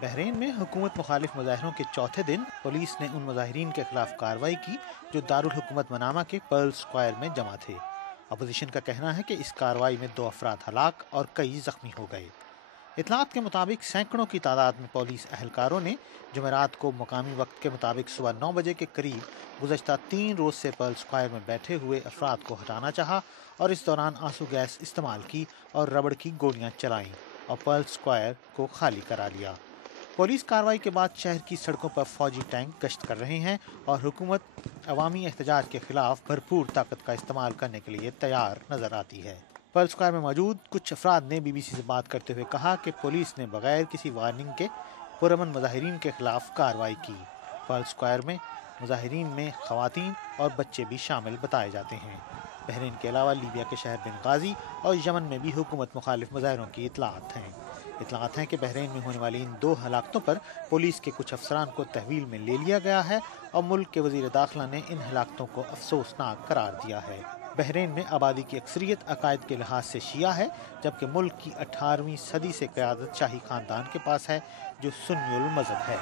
بحرین میں حکومت مخالف مظاہروں کے چوتھے دن پولیس نے ان مظاہرین کے خلاف کارروائی کی جو دارالحکومت منامہ کے پرل اسکوائر میں جمع تھے۔ اپوزیشن کا کہنا ہے کہ اس کارروائی میں 2 افراد ہلاک اور کئی زخمی ہو گئے۔ اطلاعات کے مطابق سینکڑوں کی تعداد میں پولیس اہلکاروں نے جمعرات کو مقامی وقت کے مطابق صبح 9 بجے کے قریب گزشتہ 3 روز سے پرل اسکوائر میں بیٹھے ہوئے افراد کو ہٹانا چاہا اور اس دوران آنسو گیس استعمال کی اور ربڑ کی گولیاں چلائیں اور پرل اسکوائر کو خالی کرا لیا۔ پولیس کارروائی کے بعد شہر کی سڑکوں پر فوجی ٹینک گشت کر رہے ہیں اور حکومت عوامی احتجاج کے خلاف بھرپور طاقت کا استعمال کرنے کے لیے تیار نظر آتی ہے۔ پرل اسکوائر میں موجود کچھ افراد نے بی بی سی سے بات کرتے ہوئے کہا کہ پولیس نے بغیر کسی وارننگ کے پرامن مظاہرین کے خلاف کارروائی کی۔ پرل اسکوائر میں مظاہرین میں خواتین اور بچے بھی شامل بتائے جاتے ہیں۔ بحرین کے علاوہ لیبیا کے شہر بنغازی اور یمن میں بھی حکومت مخالف مظاہروں کی اطلاعات ہیں کہ بحرین میں ہونے والی ان 2 ہلاکتوں پر پولیس کے کچھ افسران کو تحویل میں لے لیا گیا ہے اور ملک کے وزیر داخلہ نے ان ہلاکتوں کو افسوسناک قرار دیا ہے۔ بحرین میں آبادی کی اکثریت عقائد کے لحاظ سے شیعہ ہے، جبکہ ملک کی 18ویں صدی سے قیادت شاہی خاندان کے پاس ہے جو سنی المذہب ہے۔